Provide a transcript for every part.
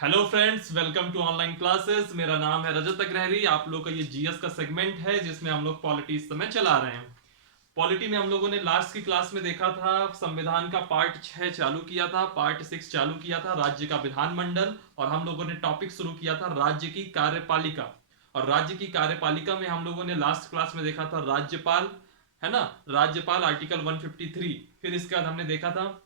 Hello friends, welcome to online classes. मेरा नाम है रजत अग्रहरी। आप लोग का ये जीएस का सेगमेंट है जिसमें हम लोग पॉलिटी इस समय चला रहे हैं। पॉलिटी में हम लोगों ने लास्ट की क्लास में देखा था, संविधान का पार्ट 6 चालू किया था, पार्ट 6 चालू किया था राज्य का विधानमंडल, और हम लोगों ने टॉपिक शुरू किया था राज्य की कार्यपालिका। और राज्य की कार्यपालिका में हम लोगों ने लास्ट क्लास में देखा था राज्यपाल, है ना, राज्यपाल आर्टिकल 153। फिर इसके बाद हमने देखा था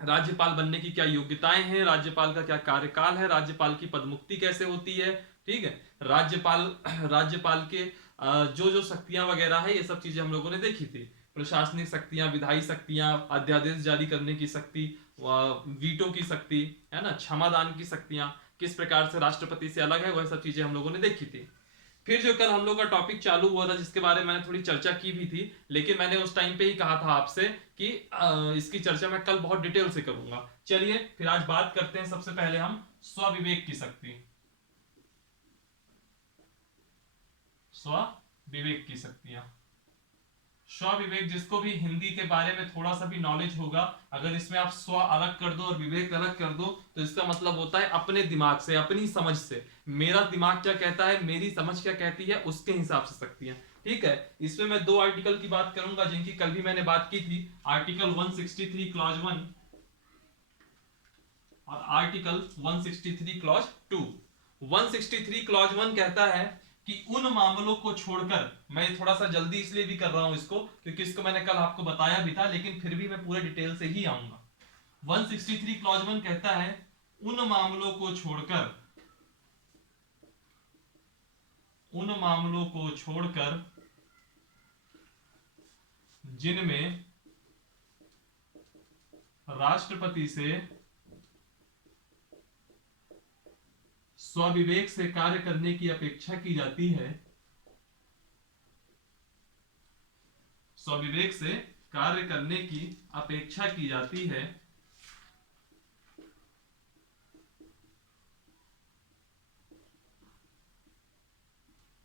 राज्यपाल बनने की क्या योग्यताएं हैं, राज्यपाल का क्या कार्यकाल है, राज्यपाल की पदमुक्ति कैसे होती है। ठीक है। राज्यपाल राज्यपाल के जो जो शक्तियां वगैरह है, ये सब चीजें हम लोगों ने देखी थी। प्रशासनिक शक्तियां, विधायी शक्तियां, अध्यादेश जारी करने की शक्ति, वीटो की शक्ति, है ना, क्षमादान की शक्तियां किस प्रकार से राष्ट्रपति से अलग है, वह सब चीजें हम लोगों ने देखी थी। फिर जो कल हम लोग का टॉपिक चालू हुआ था, जिसके बारे में मैंने थोड़ी चर्चा की भी थी, लेकिन मैंने उस टाइम पे ही कहा था आपसे कि इसकी चर्चा मैं कल बहुत डिटेल से करूंगा। चलिए फिर आज बात करते हैं। सबसे पहले हम स्वविवेक की शक्ति, स्वविवेक की शक्तियां। स्वविवेक, जिसको भी हिंदी के बारे में थोड़ा सा भी नॉलेज होगा, अगर इसमें आप स्व अलग कर दो और विवेक अलग कर दो, तो इसका मतलब होता है अपने दिमाग से, अपनी समझ से। मेरा दिमाग क्या कहता है, मेरी समझ क्या कहती है, उसके हिसाब से शक्तियां। ठीक है। इसमें मैं दो आर्टिकल की बात करूंगा जिनकी कल भी मैंने बात की थी। आर्टिकल 163 क्लॉज 1 और आर्टिकल 163 क्लॉज 2। 163 क्लॉज 1 कहता है कि उन मामलों को छोड़कर, मैं थोड़ा सा जल्दी इसलिए भी कर रहा हूं इसको क्योंकि इसको मैंने कल आपको बताया भी था, लेकिन फिर भी मैं पूरे डिटेल से ही आऊंगा। 163 क्लॉज 1 कहता है उन मामलों को छोड़कर, उन मामलों को छोड़कर जिनमें राष्ट्रपति से स्वविवेक से कार्य करने की अपेक्षा की जाती है, स्वविवेक से कार्य करने की अपेक्षा की जाती है,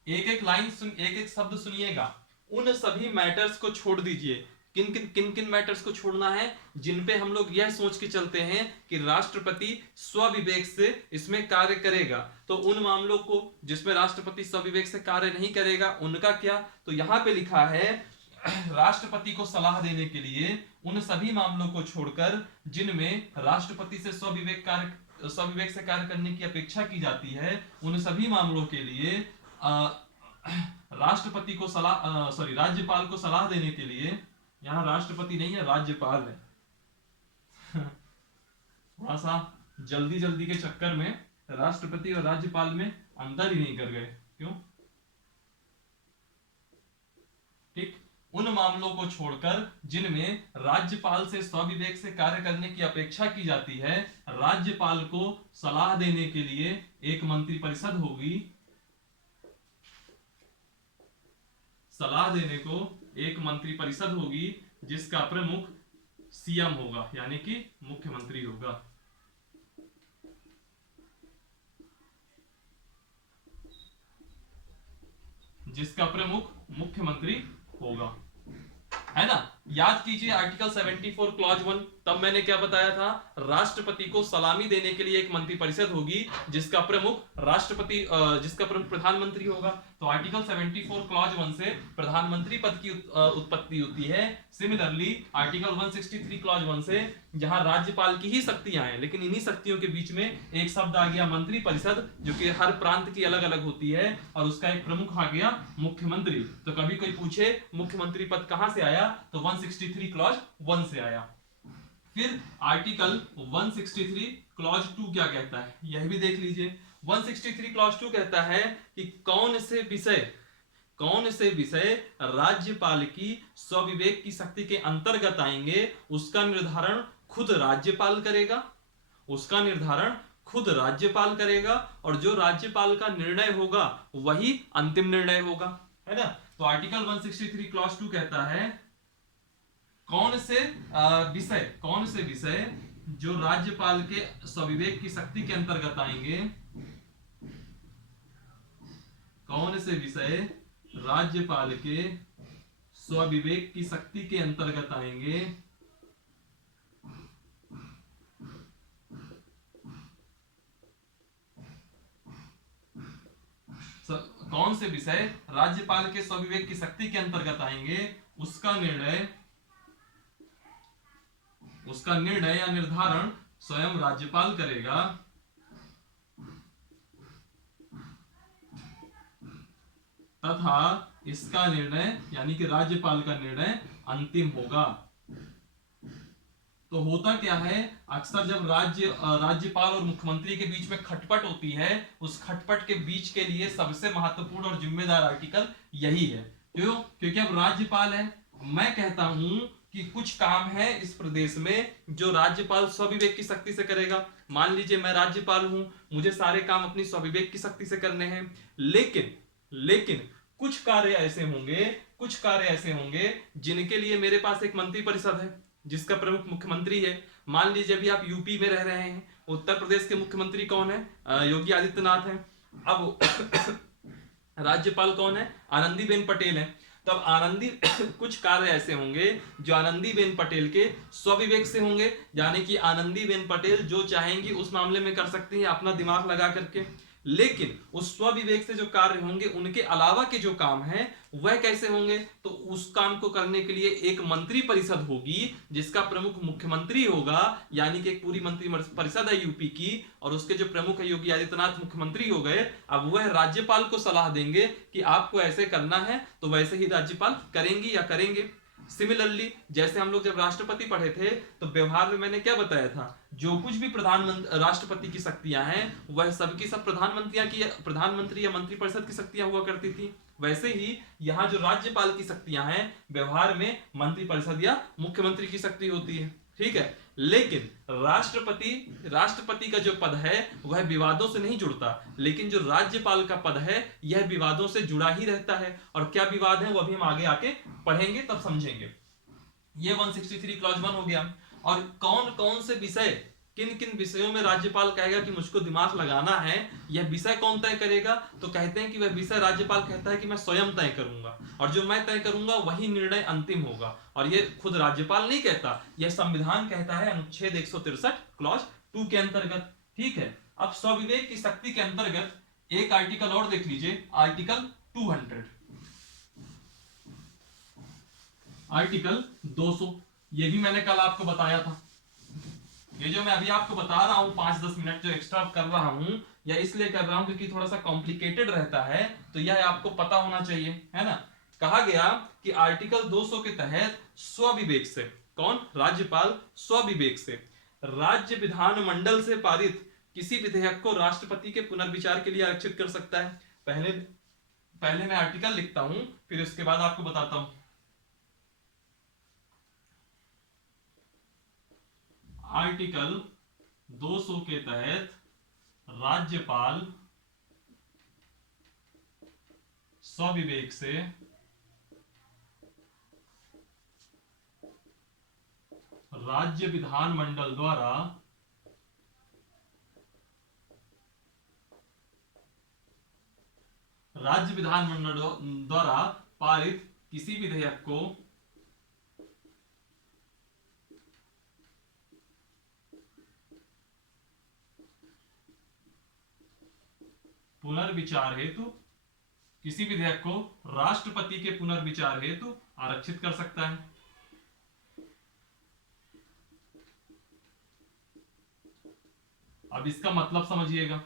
एक एक लाइन सुन, एक एक शब्द सुनिएगा। उन सभी मैटर्स को छोड़ दीजिए। किन किन मैटर्स को छोड़ना है? जिन पे हम लोग यह सोच के चलते हैं कि राष्ट्रपति स्वविवेक से इसमें कार्य करेगा। तो उन मामलों को जिसमें राष्ट्रपति स्वविवेक से कार्य नहीं करेगा, उनका क्या? तो यहां पे लिखा है राष्ट्रपति को सलाह देने के लिए उन सभी मामलों को छोड़कर जिनमें राष्ट्रपति से स्वविवेक से कार्य करने की अपेक्षा की जाती है, उन सभी मामलों के लिए राष्ट्रपति को राज्यपाल को सलाह देने के लिए, यहां राष्ट्रपति नहीं है, राज्यपाल है। थोड़ा सा जल्दी जल्दी के चक्कर में राष्ट्रपति और राज्यपाल में अंतर ही नहीं कर गए। क्यों? ठीक। उन मामलों को छोड़कर जिनमें राज्यपाल से स्वविवेक से कार्य करने की अपेक्षा की जाती है, राज्यपाल को सलाह देने के लिए एक मंत्रिपरिषद होगी, सलाह देने को एक मंत्रिपरिषद होगी जिसका प्रमुख सीएम होगा, यानी कि मुख्यमंत्री होगा। जिसका प्रमुख मुख्यमंत्री होगा, है ना। याद कीजिए आर्टिकल 74 क्लॉज 1, तब मैंने क्या बताया था? राष्ट्रपति को सलामी देने के लिए एक मंत्रिपरिषद होगी जिसका प्रमुख जिसका प्रमुख प्रधानमंत्री होगा। तो आर्टिकल 74 क्लॉज 1 से प्रधानमंत्री पद की उत्पत्ति होती है। सिमिलरली आर्टिकल 163 क्लॉज 1 से जहां राज्यपाल की ही शक्तियां हैं, लेकिन इन्हीं शक्तियों के बीच में एक शब्द आ गया मंत्रिपरिषद, जो कि हर प्रांत की अलग अलग होती है, और उसका एक प्रमुख आ गया मुख्यमंत्री। तो कभी कोई पूछे मुख्यमंत्री पद कहां से आया, तो 163 क्लॉज 1 से आया। फिर आर्टिकल 163 क्लॉज 2 क्या कहता है, यह भी देख लीजिए। 163 क्लॉज 2 कहता है कि कौन से विषय राज्यपाल की स्वविवेक की शक्ति के अंतर्गत आएंगे, उसका निर्धारण खुद राज्यपाल करेगा, उसका निर्धारण खुद राज्यपाल करेगा, और जो राज्यपाल का निर्णय होगा वही अंतिम निर्णय होगा, है ना। तो आर्टिकल 163 क्लॉज 2 कहता है कौन से विषय जो राज्यपाल के स्वविवेक की शक्ति के अंतर्गत आएंगे, कौन से विषय राज्यपाल के स्वविवेक की शक्ति के अंतर्गत आएंगे, कौन से विषय राज्यपाल के स्वविवेक की शक्ति के अंतर्गत आएंगे, उसका निर्णय या निर्धारण स्वयं राज्यपाल करेगा तथा इसका निर्णय यानी कि राज्यपाल का निर्णय अंतिम होगा। तो होता क्या है, अक्सर जब राज्यपाल और मुख्यमंत्री के बीच में खटपट होती है, उस खटपट के बीच के लिए सबसे महत्वपूर्ण और जिम्मेदार आर्टिकल यही है। क्यों? क्योंकि अब राज्यपाल है, मैं कहता हूं कि कुछ काम है इस प्रदेश में जो राज्यपाल स्वविवेक की शक्ति से करेगा। मान लीजिए मैं राज्यपाल हूं, मुझे सारे काम अपनी स्वविवेक की शक्ति से करने हैं, लेकिन कुछ कार्य ऐसे होंगे जिनके लिए मेरे पास एक मंत्री परिषद है जिसका प्रमुख मुख्यमंत्री है। मान लीजिए अभी आप यूपी में रह रहे हैं, उत्तर प्रदेश के मुख्यमंत्री कौन है? योगी आदित्यनाथ हैं। अब राज्यपाल कौन है? आनंदीबेन पटेल है। तब कुछ कार्य ऐसे होंगे जो आनंदीबेन पटेल के स्वविवेक से होंगे, यानी कि आनंदीबेन पटेल जो चाहेंगी उस मामले में कर सकती हैं अपना दिमाग लगा करके। लेकिन उस स्वविवेक से जो कार्य होंगे उनके अलावा के जो काम हैं वह कैसे होंगे? तो उस काम को करने के लिए एक मंत्री परिषद होगी जिसका प्रमुख मुख्यमंत्री होगा, यानी कि एक पूरी मंत्री परिषद है यूपी की, और उसके जो प्रमुख है योगी आदित्यनाथ मुख्यमंत्री हो गए। अब वह राज्यपाल को सलाह देंगे कि आपको ऐसे करना है, तो वैसे ही राज्यपाल करेंगी या करेंगे। सिमिलरली जैसे हम लोग जब राष्ट्रपति पढ़े थे तो व्यवहार में मैंने क्या बताया था, जो कुछ भी राष्ट्रपति की शक्तियां हैं वह सबकी सब प्रधानमंत्री या मंत्री परिषद की शक्तियां हुआ करती थी। वैसे ही यहाँ जो राज्यपाल की शक्तियां हैं व्यवहार में मंत्री परिषद या मुख्यमंत्री की शक्ति होती है, ठीक है। लेकिन राष्ट्रपति का जो पद है वह विवादों से नहीं जुड़ता, लेकिन जो राज्यपाल का पद है यह विवादों से जुड़ा ही रहता है। और क्या विवाद है वो अभी हम आगे आके पढ़ेंगे तब समझेंगे। ये 163 क्लॉज 1 हो गया। और कौन कौन से विषय, किन किन विषयों में राज्यपाल कहेगा कि मुझको दिमाग लगाना है, यह विषय कौन तय करेगा? तो कहते हैं कि वह विषय राज्यपाल कहता है कि मैं स्वयं तय करूंगा, और जो मैं तय करूंगा वही निर्णय अंतिम होगा। और ये खुद राज्यपाल नहीं कहता, यह संविधान कहता है अनुच्छेद 163 क्लॉज 2 के अंतर्गत, ठीक है। अब स्वविवेक की शक्ति के अंतर्गत एक आर्टिकल और देख लीजिए, आर्टिकल 200, आर्टिकल 200। ये भी मैंने कल आपको बताया था। ये जो मैं अभी आपको बता रहा हूं 5-10 मिनट जो एक्स्ट्रा कर रहा हूं, या इसलिए कर रहा हूं क्योंकि थोड़ा सा कॉम्प्लिकेटेड रहता है, तो यह आपको पता होना चाहिए, है ना। कहा गया कि आर्टिकल 200 के तहत स्वविवेक से, कौन? राज्यपाल स्वविवेक से राज्य विधानमंडल से पारित किसी विधेयक को राष्ट्रपति के पुनर्विचार के लिए आरक्षित कर सकता है। पहले मैं आर्टिकल लिखता हूं, फिर उसके बाद आपको बताता हूं। आर्टिकल 200 के तहत राज्यपाल स्वविवेक से राज्य विधानमंडल द्वारा पारित किसी विधेयक को पुनर्विचार हेतु, किसी विधेयक को राष्ट्रपति के पुनर्विचार हेतु आरक्षित कर सकता है। अब इसका मतलब समझिएगा।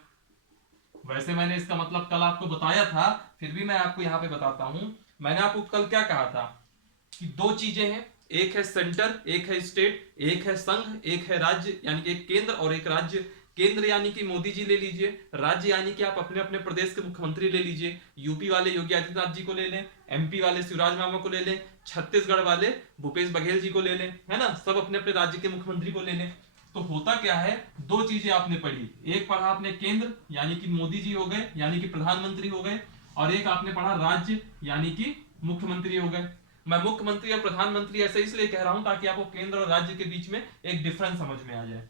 वैसे मैंने इसका मतलब कल आपको बताया था, फिर भी मैं आपको यहां पे बताता हूं। मैंने आपको कल क्या कहा था कि दो चीजें हैं, एक है सेंटर, एक है स्टेट, एक है संघ, एक है राज्य, यानी कि एक केंद्र और एक राज्य। केंद्र यानी कि मोदी जी ले लीजिए, राज्य यानी कि आप अपने अपने प्रदेश के मुख्यमंत्री ले लीजिए। यूपी वाले योगी आदित्यनाथ जी को ले लें, एमपी वाले शिवराज मामा को ले लें, छत्तीसगढ़ वाले भूपेश बघेल जी को ले लें, है ना, सब अपने अपने राज्य के मुख्यमंत्री को ले लें। तो होता क्या है, दो चीजें आपने पढ़ी, एक पढ़ा आपने केंद्र यानी कि मोदी जी हो गए, यानी कि प्रधानमंत्री हो गए, और एक आपने पढ़ा राज्य यानी कि मुख्यमंत्री हो गए। मैं मुख्यमंत्री और प्रधानमंत्री ऐसे इसलिए कह रहा हूं ताकि आपको केंद्र और राज्य के बीच में एक डिफरेंस समझ में आ जाए।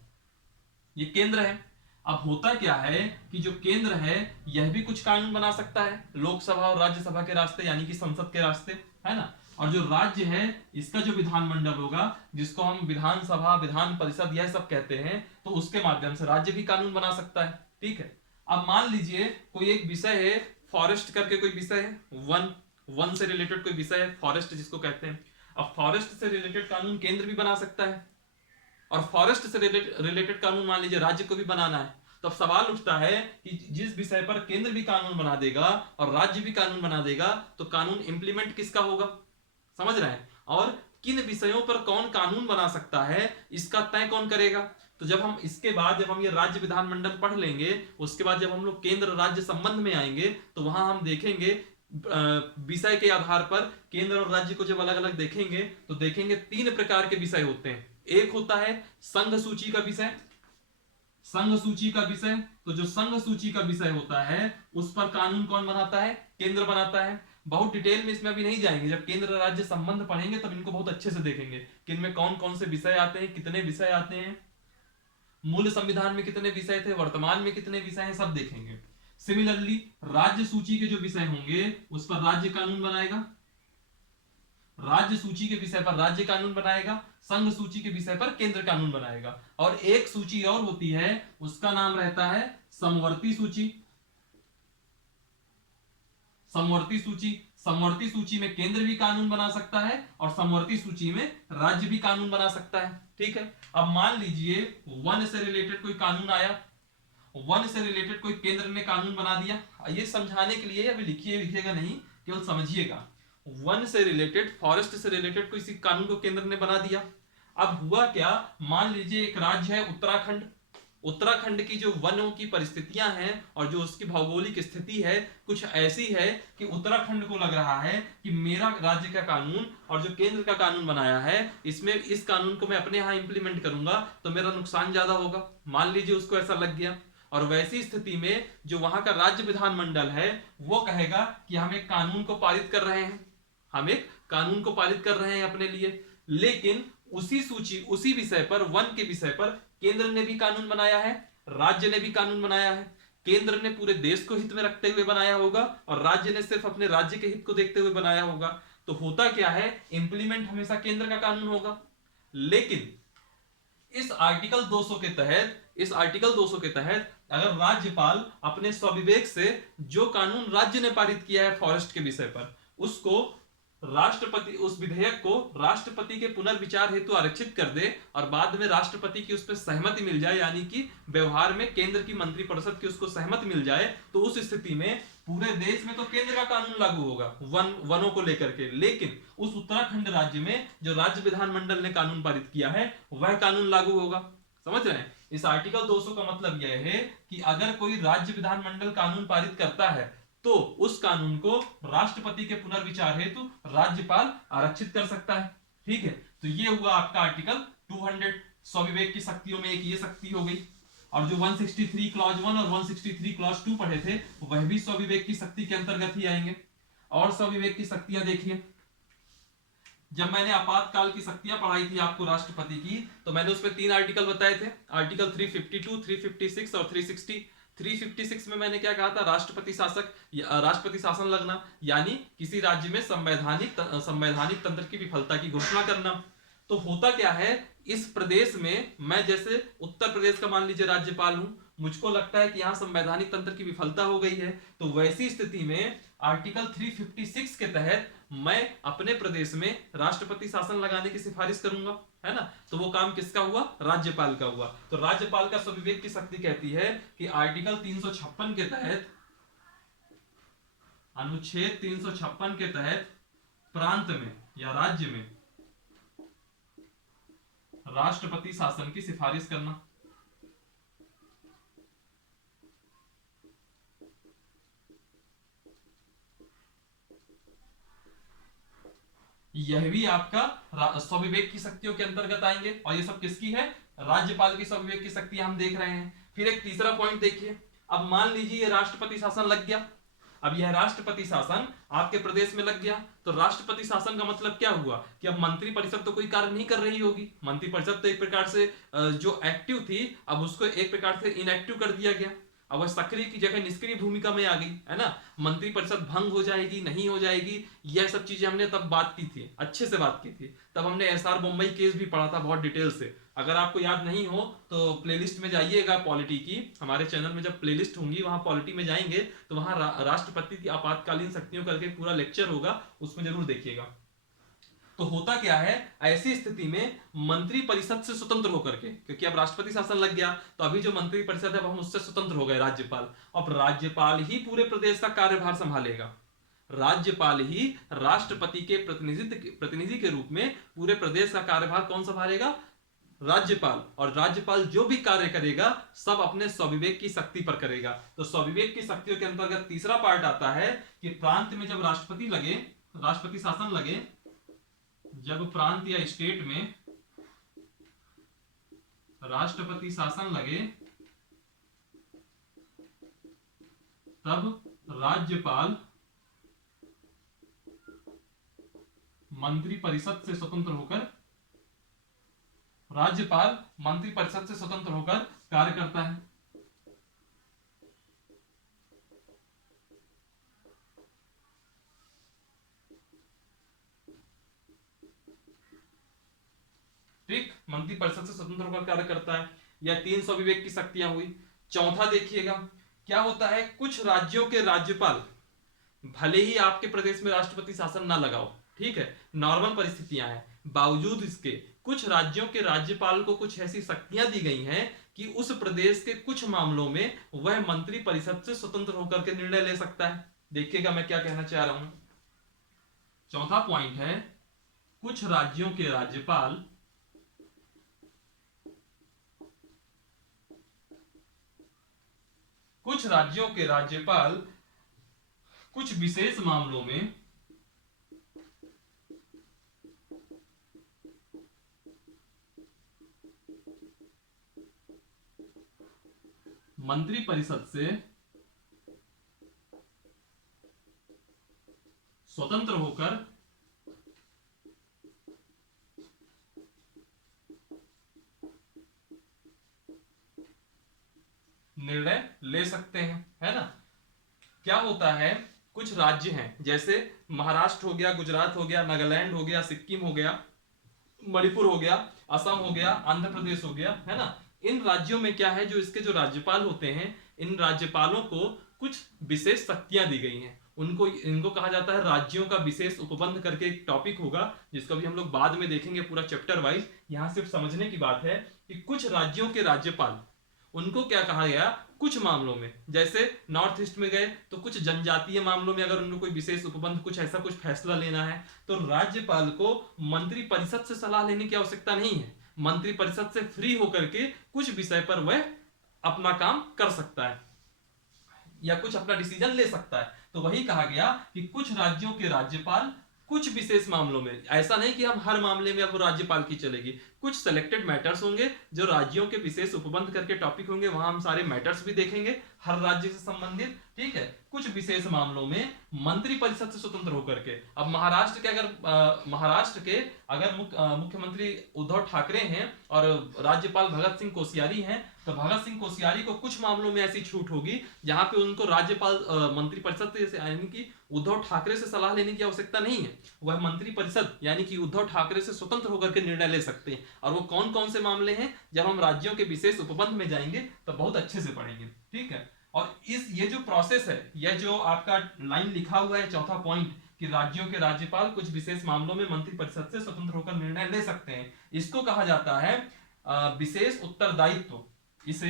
ये केंद्र है। अब होता क्या है कि जो केंद्र है यह भी कुछ कानून बना सकता है लोकसभा और राज्यसभा के रास्ते, यानी कि संसद के रास्ते, है ना। और जो राज्य है इसका जो विधानमंडल होगा, जिसको हम विधानसभा, विधान परिषद यह सब कहते हैं, तो उसके माध्यम से राज्य भी कानून बना सकता है, ठीक है। अब मान लीजिए कोई एक विषय है फॉरेस्ट करके कोई विषय है, वन, वन से रिलेटेड कोई विषय है, फॉरेस्ट जिसको कहते हैं। अब फॉरेस्ट से रिलेटेड कानून केंद्र भी बना सकता है, और फॉरेस्ट से रिलेटेड कानून मान लीजिए राज्य को भी बनाना है। तो अब सवाल उठता है कि जिस विषय पर केंद्र भी कानून बना देगा और राज्य भी कानून बना देगा, तो कानून इंप्लीमेंट किसका होगा, समझ रहे हैं। और किन विषयों पर कौन कानून बना सकता है, इसका तय कौन करेगा। तो जब हम इसके बाद जब हम ये राज्य विधानमंडल पढ़ लेंगे, उसके बाद जब हम लोग केंद्र राज्य संबंध में आएंगे, तो वहां हम देखेंगे विषय के आधार पर केंद्र और राज्य को जब अलग अलग देखेंगे, तो देखेंगे 3 प्रकार के विषय होते हैं। एक होता है संघ सूची का विषय, संघ सूची का विषय। तो जो संघ सूची का विषय होता है उस पर कानून कौन बनाता है, केंद्र बनाता है। बहुत डिटेल में इसमें अभी नहीं जाएंगे, जब केंद्र राज्य संबंध पढ़ेंगे तब इनको बहुत अच्छे से देखेंगे कि इनमें कौन कौन से विषय आते हैं, कितने विषय आते हैं, मूल संविधान में कितने विषय थे, वर्तमान में कितने विषय हैं, सब देखेंगे। सिमिलरली राज्य सूची के जो विषय होंगे उस पर राज्य कानून बनाएगा, राज्य सूची के विषय पर राज्य कानून बनाएगा, संघ सूची के विषय पर केंद्र कानून बनाएगा। और एक सूची और होती है, उसका नाम रहता है समवर्ती सूची। समवर्ती सूची, समवर्ती सूची में केंद्र भी कानून बना सकता है और समवर्ती सूची में राज्य भी कानून बना सकता है। ठीक है, अब मान लीजिए वन से रिलेटेड कोई कानून आया, वन से रिलेटेड कोई केंद्र ने कानून बना दिया। ये समझाने के लिए अभी लिखिएगा नहीं, केवल समझिएगा। वन से रिलेटेड, फॉरेस्ट से रिलेटेड कोई कानून को केंद्र ने बना दिया। अब हुआ क्या, मान लीजिए एक राज्य है उत्तराखंड, उत्तराखंड की जो वनों की परिस्थितियां हैं और जो उसकी भौगोलिक स्थिति है कुछ ऐसी है कि उत्तराखंड को लग रहा है कि मेरा राज्य का कानून और जो केंद्र का कानून बनाया है, इसमें इस कानून को मैं अपने यहाँ इंप्लीमेंट करूंगा तो मेरा नुकसान ज्यादा होगा। मान लीजिए उसको ऐसा लग गया, और वैसी स्थिति में जो वहां का राज्य विधानमंडल है वो कहेगा कि हम एक कानून को पारित कर रहे हैं, हम एक कानून को पारित कर रहे हैं अपने लिए। लेकिन उसी सूची, उसी विषय पर, वन के विषय पर केंद्र ने भी कानून बनाया है, राज्य ने भी कानून बनाया है। केंद्र ने पूरे देश को हित में रखते हुए बनाया होगा और राज्य ने सिर्फ अपने राज्य के हित को देखते हुए बनाया होगा। तो होता क्या है, इंप्लीमेंट हमेशा केंद्र का कानून होगा। लेकिन इस आर्टिकल 200 के तहत, इस आर्टिकल 200 के तहत अगर राज्यपाल अपने स्वविवेक से जो कानून राज्य ने पारित किया है फॉरेस्ट के विषय पर, उसको राष्ट्रपति, उस विधेयक को राष्ट्रपति के पुनर्विचार हेतु आरक्षित कर दे और बाद में राष्ट्रपति की उस पर सहमति मिल जाए, यानी कि व्यवहार में केंद्र की मंत्रिपरिषद की उसको सहमति मिल जाए, तो उस स्थिति में पूरे देश में तो केंद्र का कानून लागू होगा वनों को लेकर के। लेकिन उस उत्तराखंड राज्य में जो राज्य विधानमंडल ने कानून पारित किया है वह कानून लागू होगा। समझ रहे हैं, इस आर्टिकल 200 का मतलब यह है कि अगर कोई राज्य विधानमंडल कानून पारित करता है तो उस कानून को राष्ट्रपति के पुनर्विचार हेतु राज्यपाल आरक्षित कर सकता है। ठीक है, तो ये हुआ आपका आर्टिकल 200। स्वविवेक की शक्तियों में एक ये शक्ति हो गई। और जो 163 क्लॉज 1 और 163 क्लॉज 2 पढ़े थे वह भी स्वविवेक की शक्ति के अंतर्गत ही आएंगे। और स्वविवेक की शक्तियां देखिए, जब मैंने आपातकाल की शक्तियां पढ़ाई थी आपको राष्ट्रपति की, तो मैंने उसमें 3 आर्टिकल बताए थे, आर्टिकल 352, 356 और 360। 356 में मैंने क्या कहा था, राष्ट्रपति शासक, राष्ट्रपति शासन लगना, यानी किसी राज्य में संवैधानिक तंत्र की विफलता की घोषणा करना। तो होता क्या है, इस प्रदेश में मैं जैसे उत्तर प्रदेश का मान लीजिए राज्यपाल हूं, मुझको लगता है कि यहाँ संवैधानिक तंत्र की विफलता हो गई है, तो वैसी स्थिति में आर्टिकल 356 के तहत मैं अपने प्रदेश में राष्ट्रपति शासन लगाने की सिफारिश करूंगा, है ना। तो वो काम किसका हुआ, राज्यपाल का हुआ। तो राज्यपाल का स्वविवेक की शक्ति कहती है कि आर्टिकल 356 के तहत, अनुच्छेद 356 के तहत प्रांत में या राज्य में राष्ट्रपति शासन की सिफारिश करना। यह भी आपका स्वविवेक की शक्तियों के अंतर्गत आएंगे। और ये सब किसकी है, राज्यपाल की स्वविवेक की शक्ति हम देख रहे हैं। फिर एक तीसरा पॉइंट देखिए, अब मान लीजिए ये राष्ट्रपति शासन लग गया। अब यह राष्ट्रपति शासन आपके प्रदेश में लग गया, तो राष्ट्रपति शासन का मतलब क्या हुआ कि अब मंत्रिपरिषद तो कोई कार्य नहीं कर रही होगी। मंत्रिपरिषद तो एक प्रकार से जो एक्टिव थी, अब उसको एक प्रकार से इनएक्टिव कर दिया गया। अब वह सक्रिय की जगह निष्क्रिय भूमिका में आ गई, है ना। मंत्रिपरिषद भंग हो जाएगी, नहीं हो जाएगी, यह सब चीजें हमने तब बात की थी, अच्छे से बात की थी। तब हमने एसआर बम्बई केस भी पढ़ा था बहुत डिटेल से। अगर आपको याद नहीं हो तो प्लेलिस्ट में जाइएगा पॉलिटी की, हमारे चैनल में जब प्लेलिस्ट होंगी वहां पॉलिटी में जाएंगे तो वहां राष्ट्रपति की आपातकालीन शक्तियों करके पूरा लेक्चर होगा, उसमें जरूर देखिएगा। तो होता क्या है ऐसी स्थिति में मंत्री परिषद से स्वतंत्र होकर के, क्योंकि अब राष्ट्रपति शासन लग गया तो अभी जो मंत्री परिषद है वो हम उससे स्वतंत्र हो गए, राज्यपाल। अब राज्यपाल ही पूरे प्रदेश का कार्यभार संभालेगा, राज्यपाल ही राष्ट्रपति के प्रतिनिधि के रूप में पूरे प्रदेश का कार्यभार कौन संभालेगा? राज्यपाल। और राज्यपाल जो भी कार्य करेगा सब अपने स्वविवेक की शक्ति पर करेगा। तो स्वविवेक की शक्तियों के अंतर्गत तीसरा पार्ट आता है कि प्रांत में जब राष्ट्रपति शासन लगे, जब प्रांत या स्टेट में राष्ट्रपति शासन लगे तब राज्यपाल मंत्री परिषद से स्वतंत्र होकर कार्य करता है। ठीक, मंत्री परिषद से स्वतंत्र होकर कार्य करता है। यह 300 विवेक की शक्तियां हुई। चौथा देखिएगा क्या होता है, कुछ राज्यों के राज्यपाल, भले ही आपके प्रदेश में राष्ट्रपति शासन ना लगाओ, ठीक है, नॉर्मल परिस्थितियां हैं, बावजूद इसके कुछ राज्यों के राज्यपाल को कुछ ऐसी शक्तियां दी गई हैं कि उस प्रदेश के कुछ मामलों में वह मंत्री परिषद से स्वतंत्र होकर के निर्णय ले सकता है। देखिएगा मैं क्या कहना चाह रहा हूं। चौथा पॉइंट है, कुछ राज्यों के राज्यपाल कुछ विशेष मामलों में मंत्री परिषद से स्वतंत्र होकर निर्णय ले सकते हैं, है ना। क्या होता है, कुछ राज्य हैं जैसे महाराष्ट्र हो गया, गुजरात हो गया, नागालैंड हो गया, सिक्किम हो गया, मणिपुर हो गया, असम हो गया, आंध्र प्रदेश हो गया, है ना। इन राज्यों में क्या है, जो इसके जो राज्यपाल होते हैं, इन राज्यपालों को कुछ विशेष शक्तियां दी गई हैं। इनको कहा जाता है राज्यों का विशेष उपबंध करके एक टॉपिक होगा जिसको भी हम लोग बाद में देखेंगे पूरा चैप्टर वाइज। यहां सिर्फ समझने की बात है कि कुछ राज्यों के राज्यपाल, उनको क्या कहा गया, कुछ मामलों में, जैसे नॉर्थ ईस्ट में गए तो कुछ जनजातीय मामलों में अगर उनको कोई विशेष उपबंध, कुछ ऐसा कुछ फैसला लेना है तो राज्यपाल को मंत्री परिषद से सलाह लेने की आवश्यकता नहीं है। मंत्री परिषद से फ्री होकर के कुछ विषय पर वह अपना काम कर सकता है या कुछ अपना डिसीजन ले सकता है। तो वही कहा गया कि कुछ राज्यों के राज्यपाल कुछ विशेष मामलों में, ऐसा नहीं कि हम हर मामले में अब राज्यपाल की चलेगी, कुछ सेलेक्टेड मैटर्स होंगे जो राज्यों के विशेष उपबंध करके टॉपिक होंगे, वहां हम सारे मैटर्स भी देखेंगे हर राज्य से संबंधित, ठीक है। कुछ विशेष मामलों में मंत्री परिषद से स्वतंत्र होकर के, अब महाराष्ट्र के अगर मुख्यमंत्री उद्धव ठाकरे हैं और राज्यपाल भगत सिंह कोश्यारी हैं, तो भगत सिंह कोश्यारी को कुछ मामलों में ऐसी छूट होगी जहां पे उनको राज्यपाल मंत्री परिषद से यानी कि उद्धव ठाकरे से सलाह लेने की आवश्यकता नहीं है, वह मंत्री परिषद यानी कि उद्धव ठाकरे से स्वतंत्र होकर के निर्णय ले सकते हैं। और वो कौन कौन से मामले हैं, जब हम राज्यों के विशेष उपबंध में जाएंगे तो बहुत अच्छे से पढ़ेंगे, ठीक है। और ये जो प्रोसेस है, यह जो आपका लाइन लिखा हुआ है चौथा पॉइंट कि राज्यों के राज्यपाल कुछ विशेष मामलों में मंत्री परिषद से स्वतंत्र होकर निर्णय ले सकते हैं, इसको कहा जाता है विशेष उत्तरदायित्व। इसे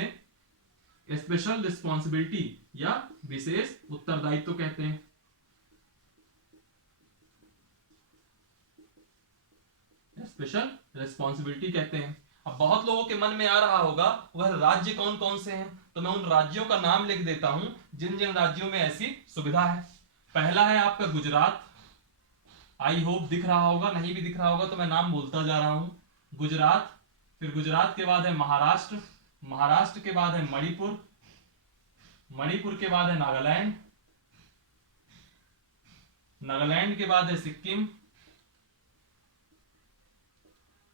स्पेशल रिस्पॉन्सिबिलिटी या विशेष उत्तरदायित्व कहते हैं। स्पेशल रिस्पॉन्सिबिलिटी कहते हैं। अब बहुत लोगों के मन में आ रहा होगा वह राज्य कौन कौन से हैं, तो मैं उन राज्यों का नाम लिख देता हूं जिन जिन राज्यों में ऐसी सुविधा है। पहला है आपका गुजरात, आई होप दिख रहा होगा, नहीं भी दिख रहा होगा तो मैं नाम बोलता जा रहा हूं, गुजरात। फिर गुजरात के बाद है महाराष्ट्र, महाराष्ट्र के बाद है मणिपुर, मणिपुर के बाद है नागालैंड, नागालैंड के बाद है सिक्किम,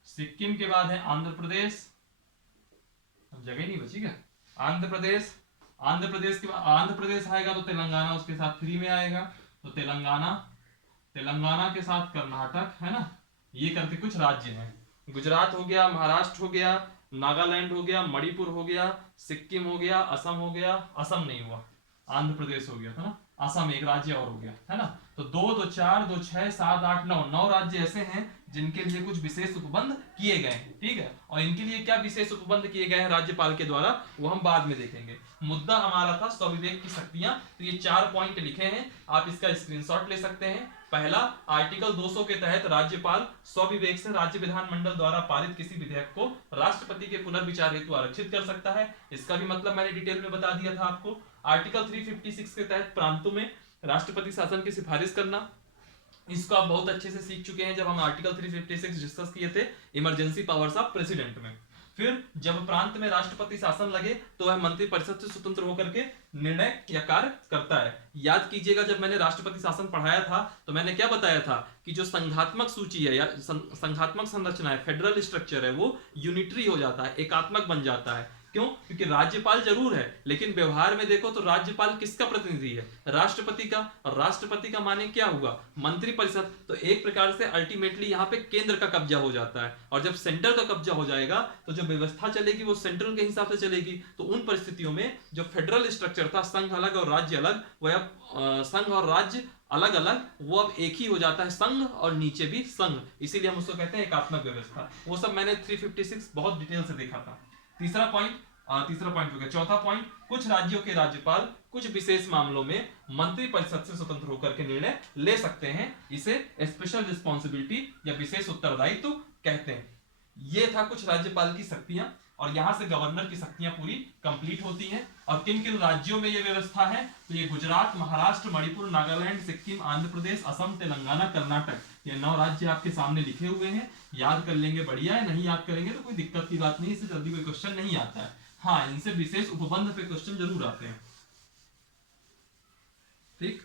सिक्किम के बाद है आंध्र प्रदेश, अब जगह नहीं बची क्या, आंध्र प्रदेश, आंध्र प्रदेश के बाद आंध्र प्रदेश आएगा तो तेलंगाना उसके साथ फ्री में आएगा, तो तेलंगाना, तेलंगाना के साथ कर्नाटक, है ना। ये करके कुछ राज्य हैं। गुजरात हो गया, महाराष्ट्र हो गया, नागालैंड हो गया, मणिपुर हो गया, सिक्किम हो गया, असम हो गया, असम नहीं हुआ, आंध्र प्रदेश हो गया था ना, असम एक राज्य और हो गया है ना। तो 2 2 4 2 6 7 8 9 9 राज्य ऐसे हैं जिनके लिए कुछ विशेष उपबंध किए गए हैं, ठीक है। और इनके लिए क्या विशेष उपबंध किए गए हैं राज्यपाल के द्वारा, वो हम बाद में देखेंगे। मुद्दा हमारा था स्वविवेक की शक्तियां, तो ये 4 पॉइंट लिखे हैं, आप इसका स्क्रीनशॉट ले सकते हैं। पहला, आर्टिकल 200 के तहत राज्यपाल स्वविवेक से राज्य विधानमंडल द्वारा पारित किसी विधेयक को राष्ट्रपति के पुनर्विचार हेतु आरक्षित कर सकता है। इसका भी मतलब मैंने डिटेल में बता दिया था आपको। आर्टिकल 356 के तहत प्रांतों में राष्ट्रपति शासन की सिफारिश करना, इसको आप बहुत अच्छे से सीख चुके हैं जब हम आर्टिकल 356 डिस्कस किए थे इमरजेंसी पावर्स ऑफ प्रेसिडेंट में। फिर जब प्रांत में राष्ट्रपति शासन लगे तो वह मंत्रिपरिषद से स्वतंत्र होकर के निर्णय या कार्य करता है। याद कीजिएगा, जब मैंने राष्ट्रपति शासन पढ़ाया था तो मैंने क्या बताया था कि जो संघात्मक सूची है या संघात्मक संरचना है, फेडरल स्ट्रक्चर है, वो यूनिटरी हो जाता है, एकात्मक बन जाता है। क्यों? क्योंकि राज्यपाल जरूर है लेकिन व्यवहार में देखो तो राज्यपाल किसका प्रतिनिधि है, राष्ट्रपति का। और राष्ट्रपति का माने क्या हुआ, मंत्रिपरिषद। तो एक प्रकार से अल्टीमेटली यहाँ पे केंद्र का कब्जा हो जाता है, और जब सेंटर का कब्जा हो जाएगा तो जो व्यवस्था चलेगी वो सेंट्रल के हिसाब से चलेगी। तो उन परिस्थितियों में जो फेडरल स्ट्रक्चर था, संघ अलग और राज्य अलग, वह अब संघ और राज्य अलग अलग, वो अब एक ही हो जाता है, संघ और नीचे भी संघ, इसीलिए हम उसको कहते हैं एकात्मक व्यवस्था। वो सब मैंने 356 बहुत डिटेल से देखा था। तीसरा पॉइंट हो गया। चौथा पॉइंट, कुछ राज्यों के राज्यपाल कुछ विशेष मामलों में मंत्रिपरिषद से स्वतंत्र होकर के निर्णय ले सकते हैं, इसे स्पेशल रिस्पॉन्सिबिलिटी या विशेष उत्तरदायित्व कहते हैं। ये था कुछ राज्यपाल की शक्तियां, और यहां से गवर्नर की शक्तियां पूरी कंप्लीट होती हैं। और किन किन राज्यों में ये व्यवस्था है, तो ये गुजरात, महाराष्ट्र, मणिपुर, नागालैंड, सिक्किम, आंध्र प्रदेश, असम, तेलंगाना, कर्नाटक, ये 9 राज्य आपके सामने लिखे हुए हैं। याद कर लेंगे बढ़िया है, नहीं याद करेंगे तो कोई दिक्कत की बात नहीं, इससे जल्दी कोई क्वेश्चन नहीं आता है। हाँ, इनसे विशेष उपबंध पे क्वेश्चन जरूर आते हैं। ठीक,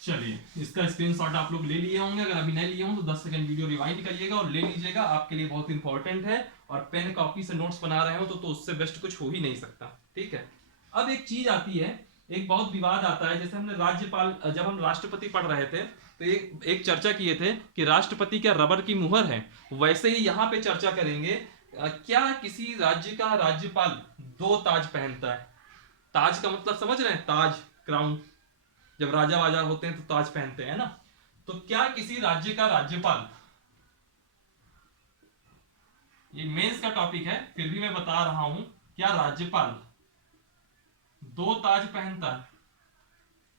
चलिए इसका स्क्रीनशॉट आप लोग ले लिए होंगे, अगर अभी नहीं लिए हों तो 10 सेकंड वीडियो रिवाइंड करिएगा और ले लीजिएगा, आपके लिए बहुत इंपॉर्टेंट है। और पेन कॉपी से नोट्स बना रहे हो तो उससे बेस्ट कुछ हो ही नहीं सकता। ठीक है, अब एक चीज आती है, एक बहुत विवाद आता है, जैसे हमने राज्यपाल, जब हम राष्ट्रपति पढ़ रहे थे तो एक चर्चा किए थे कि राष्ट्रपति क्या रबर की मुहर है, वैसे ही यहाँ पे चर्चा करेंगे। क्या किसी राज्य का राज्यपाल 2 ताज पहनता है? ताज का मतलब समझ रहे हैं, ताज, क्राउन, जब राजा वाजा होते हैं तो ताज पहनते हैं ना। तो क्या किसी राज्य का राज्यपाल, ये मेंस का टॉपिक है फिर भी मैं बता रहा हूं, क्या राज्यपाल 2 ताज पहनता है?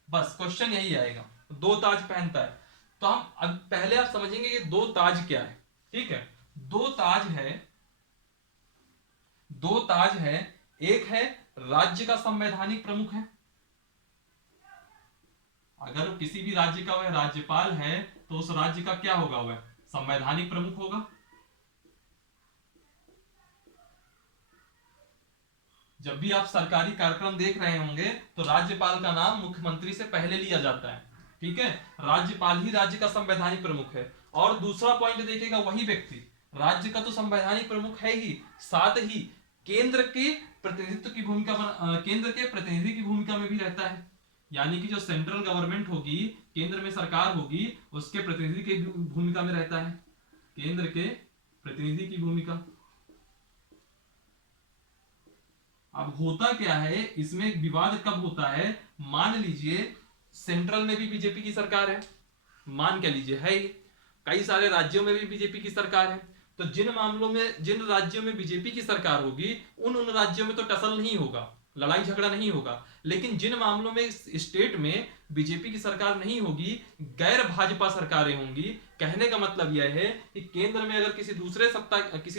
बस क्वेश्चन यही आएगा, 2 ताज पहनता है। तो हम अब पहले आप समझेंगे ये 2 ताज क्या है। ठीक है, 2 ताज है, 2 ताज है। एक है राज्य का संवैधानिक प्रमुख है, अगर किसी भी राज्य का वह राज्यपाल है तो उस राज्य का क्या होगा, वह संवैधानिक प्रमुख होगा। जब भी आप सरकारी कार्यक्रम देख रहे होंगे तो राज्यपाल का नाम मुख्यमंत्री से पहले लिया जाता है। ठीक है, राज्यपाल ही राज्य का संवैधानिक प्रमुख है। और दूसरा पॉइंट देखिएगा, वही व्यक्ति राज्य का तो संवैधानिक प्रमुख है ही, साथ ही केंद्र के प्रतिनिधित्व की भूमिका, केंद्र के प्रतिनिधि की भूमिका में भी रहता है। यानी कि जो सेंट्रल गवर्नमेंट होगी, केंद्र में सरकार होगी, उसके प्रतिनिधि की भूमिका में रहता है, केंद्र के प्रतिनिधि की भूमिका। अब होता क्या है, इसमें एक विवाद कब होता है, मान लीजिए सेंट्रल में भी बीजेपी की सरकार है, मान क्या लीजिए है, कई सारे राज्यों में भी बीजेपी की सरकार है। तो जिन मामलों में, जिन राज्यों में बीजेपी की सरकार होगी उन राज्यों में तो टसल नहीं होगा, लड़ाई झगड़ा नहीं होगा। लेकिन जिन मामलों में स्टेट में बीजेपी की सरकार नहीं होगी, गैर भाजपा सरकारें होंगी, कहने का मतलब यह है कि केंद्र में अगर किसी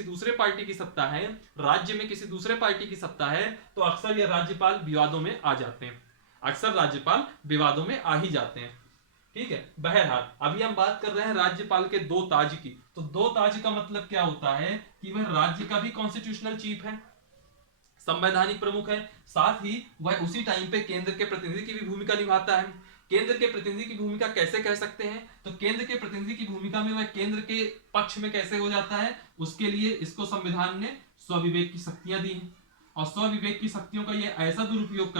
दूसरे पार्टी की सत्ता है, राज्य में किसी दूसरे पार्टी की सत्ता है, तो अक्सर यह राज्यपाल विवादों में आ जाते हैं, अक्सर राज्यपाल विवादों में आ ही जाते हैं। ठीक है, बहरहाल अभी हम बात कर रहे हैं राज्यपाल के 2 ताज की। तो 2 ताज का मतलब क्या होता है कि वह राज्य का भी कॉन्स्टिट्यूशनल चीफ है, संवैधानिक प्रमुख है, साथ ही वह उसी टाइम पे केंद्र के प्रतिनिधि की भी भूमिका निभाता है। केंद्र के प्रतिनिधि की भूमिका कैसे कह सकते हैं, तो केंद्र के प्रतिनिधि की भूमिका में वह केंद्र के पक्ष में कैसे हो जाता है, उसके लिए इसको संविधान ने स्वविवेक की शक्तियां दी हैं। और स्वविवेक की शक्तियों का यह ऐसा दुरुपयोग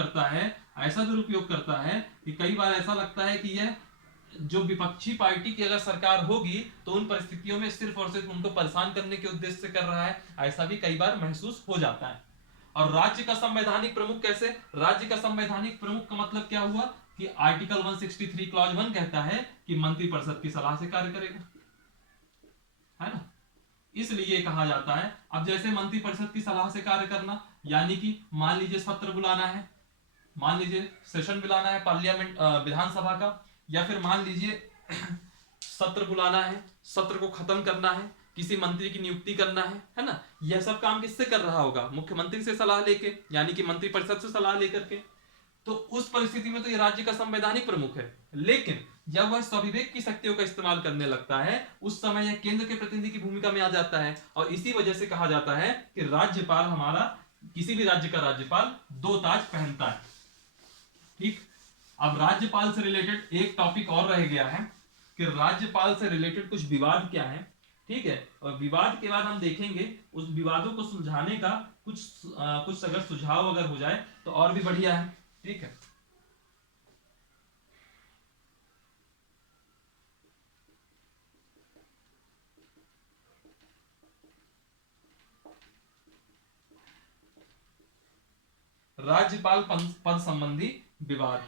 करता है कि कई बार ऐसा लगता है कि यह जो विपक्षी पार्टी की अगर सरकार होगी तो उन परिस्थितियों में सिर्फ और सिर्फ उनको परेशान करने के उद्देश्य से कर रहा है, ऐसा भी कई बार महसूस हो जाता है। और राज्य का संवैधानिक प्रमुख कैसे? राज्य का संवैधानिक प्रमुख का मतलब क्या हुआ कि आर्टिकल 163 क्लॉज 1 कहता है कि मंत्रिपरिषद की सलाह से कार्य करेगा, है ना। इसलिए कहा जाता है, अब जैसे मंत्रिपरिषद की सलाह से कार्य करना, यानी कि मान लीजिए सत्र बुलाना है, मान लीजिए सेशन बुलाना है पार्लियामेंट विधानसभा का, या फिर मान लीजिए सत्र बुलाना है, सत्र को खत्म करना है, किसी मंत्री की नियुक्ति करना है ना। यह सब काम किससे कर रहा होगा? मुख्यमंत्री से सलाह लेके, यानी कि मंत्रिपरिषद से सलाह लेकर के। तो उस परिस्थिति में तो ये राज्य का संवैधानिक प्रमुख है, लेकिन जब वह स्वविवेक की शक्तियों का इस्तेमाल करने लगता है उस समय यह केंद्र के प्रतिनिधि की भूमिका में आ जाता है। और इसी वजह से कहा जाता है कि राज्यपाल हमारा, किसी भी राज्य का राज्यपाल 2 ताज पहनता है। ठीक, अब राज्यपाल से रिलेटेड एक टॉपिक और रह गया है कि राज्यपाल से रिलेटेड कुछ विवाद क्या है। ठीक है, और विवाद के बाद हम देखेंगे उस विवादों को सुलझाने का कुछ अगर सुझाव अगर हो जाए तो और भी बढ़िया है। ठीक है, राज्यपाल पद संबंधी विवाद।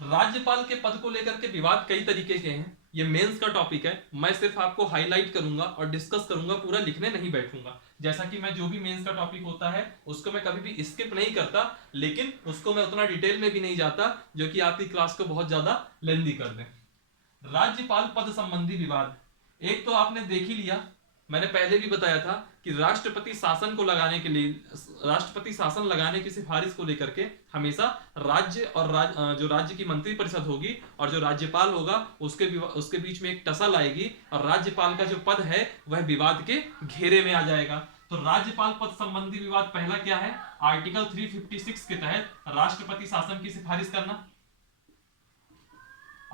राज्यपाल के पद को लेकर के विवाद कई तरीके के हैं। ये मेंस का टॉपिक है, मैं सिर्फ आपको हाईलाइट करूंगा और डिस्कस करूंगा, पूरा लिखने नहीं बैठूंगा। जैसा कि मैं जो भी मेंस का टॉपिक होता है उसको मैं कभी भी स्किप नहीं करता, लेकिन उसको मैं उतना डिटेल में भी नहीं जाता जो कि आपकी क्लास को बहुत ज्यादा लेंदी कर दे। राज्यपाल पद संबंधी विवाद, एक तो आपने देख ही लिया, मैंने पहले भी बताया था कि राष्ट्रपति शासन को लगाने के लिए, राष्ट्रपति शासन लगाने की सिफारिश को लेकर के हमेशा राज्य और जो राज्य की मंत्रिपरिषद होगी और जो राज्यपाल होगा उसके बीच में एक टसल आएगी और राज्यपाल का जो पद है वह विवाद के घेरे में आ जाएगा। तो राज्यपाल पद संबंधी विवाद पहला क्या है? आर्टिकल 356 के तहत राष्ट्रपति शासन की सिफारिश करना।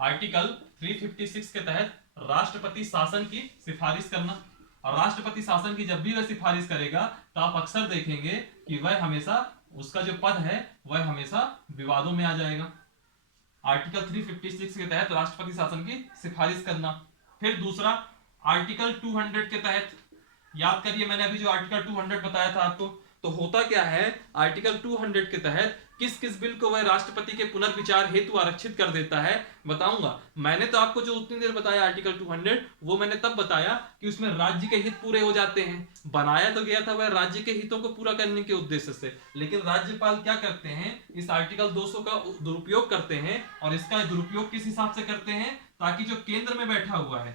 आर्टिकल 356 के तहत राष्ट्रपति शासन की सिफारिश करना। और राष्ट्रपति शासन की जब भी वह सिफारिश करेगा तो आप अक्सर देखेंगे कि वह हमेशा, उसका जो पद है वह हमेशा विवादों में आ जाएगा। आर्टिकल 356 के तहत राष्ट्रपति शासन की सिफारिश करना। फिर दूसरा आर्टिकल 200 के तहत, याद करिए मैंने अभी जो आर्टिकल 200 बताया था आपको, तो होता क्या है आर्टिकल 200 के तहत किस किस बिल को वह राष्ट्रपति के पुनर्विचार हेतु आरक्षित कर देता है, बताऊंगा। मैंने तो आपको जो उतनी देर बताया आर्टिकल 200 वो मैंने तब बताया कि उसमें राज्य के हित पूरे हो जाते हैं। बनाया तो गया था वह राज्य के हितों को पूरा करने के उद्देश्य से, लेकिन राज्यपाल क्या करते हैं, इस आर्टिकल 200 का दुरुपयोग करते हैं। और इसका दुरुपयोग किस हिसाब से करते हैं? ताकि जो केंद्र में बैठा हुआ है,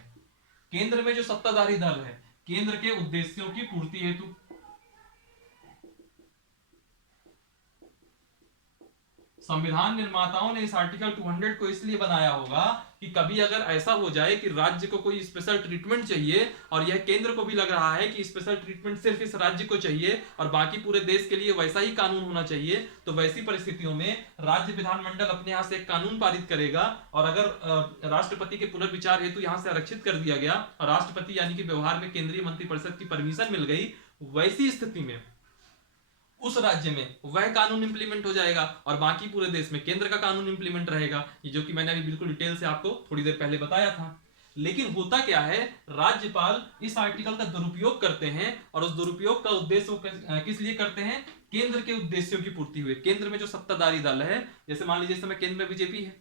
केंद्र में जो सत्ताधारी दल है, केंद्र के उद्देश्यों की पूर्ति हेतु। संविधान निर्माताओं ने इस आर्टिकल 200 को इसलिए बनाया होगा कि कभी अगर ऐसा हो जाए कि राज्य को कोई स्पेशल ट्रीटमेंट चाहिए और यह केंद्र को भी लग रहा है कि स्पेशल ट्रीटमेंट सिर्फ इस राज्य को चाहिए और बाकी पूरे देश के लिए वैसा ही कानून होना चाहिए, तो वैसी परिस्थितियों में राज्य विधानमंडल अपने यहां से एक कानून पारित करेगा। और अगर राष्ट्रपति के पुनर्विचार हेतु यहां से आरक्षित कर दिया गया और राष्ट्रपति यानी कि व्यवहार में केंद्रीय मंत्रिपरिषद की परमिशन मिल गई, वैसी स्थिति में उस राज्य में वह कानून इंप्लीमेंट हो जाएगा और बाकी पूरे देश में केंद्र का कानून इंप्लीमेंट रहेगा, ये जो कि मैंने अभी बिल्कुल डिटेल से आपको थोड़ी देर पहले बताया था। लेकिन होता क्या है, राज्यपाल इस आर्टिकल का दुरुपयोग करते हैं और उस दुरुपयोग का उद्देश्य किस लिए करते हैं? केंद्र के उद्देश्यों की पूर्ति हुई। केंद्र में जो सत्ताधारी दल है, जैसे मान लीजिए इस समय केंद्र में बीजेपी है,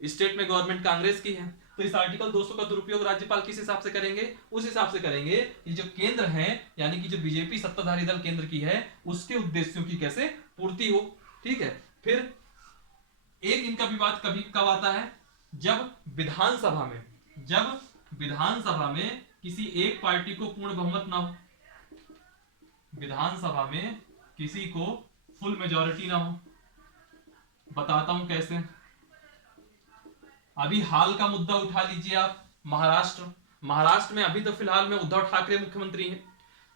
स्टेट में गवर्नमेंट कांग्रेस की है, तो इस आर्टिकल 200 का दुरुपयोग राज्यपाल किस हिसाब से करेंगे? उस हिसाब से करेंगे कि जो केंद्र है यानी कि जो बीजेपी सत्ताधारी दल केंद्र की है उसके उद्देश्यों की कैसे पूर्ति हो। ठीक है, फिर एक इनका विवाद कभी कब आता है? जब विधानसभा में किसी एक पार्टी को पूर्ण बहुमत ना हो, विधानसभा में किसी को फुल मेजॉरिटी ना हो। बताता हूं कैसे। अभी हाल का मुद्दा उठा लीजिए आप, महाराष्ट्र में अभी तो फिलहाल में उद्धव ठाकरे मुख्यमंत्री हैं।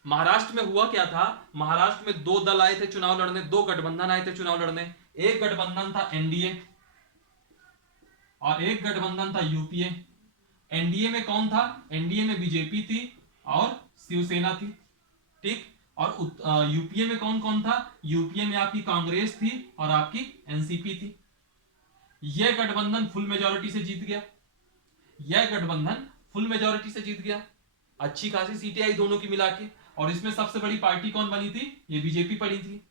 महाराष्ट्र में हुआ क्या था, महाराष्ट्र में 2 दल आए थे चुनाव लड़ने, 2 गठबंधन आए थे चुनाव लड़ने। एक गठबंधन था एनडीए और एक गठबंधन था यूपीए। एनडीए में कौन था? एनडीए में बीजेपी थी और शिवसेना थी। ठीक, और यूपीए में कौन कौन था? यूपीए में आपकी कांग्रेस थी और आपकी एनसीपी थी। यह गठबंधन फुल मेजॉरिटी से जीत गया। यह गठबंधन फुल मेजोरिटी से जीत गया, अच्छी खासी सीटें आई दोनों की मिला के, और इसमें सबसे बड़ी पार्टी कौन बनी थी? ये बीजेपी पड़ी थी।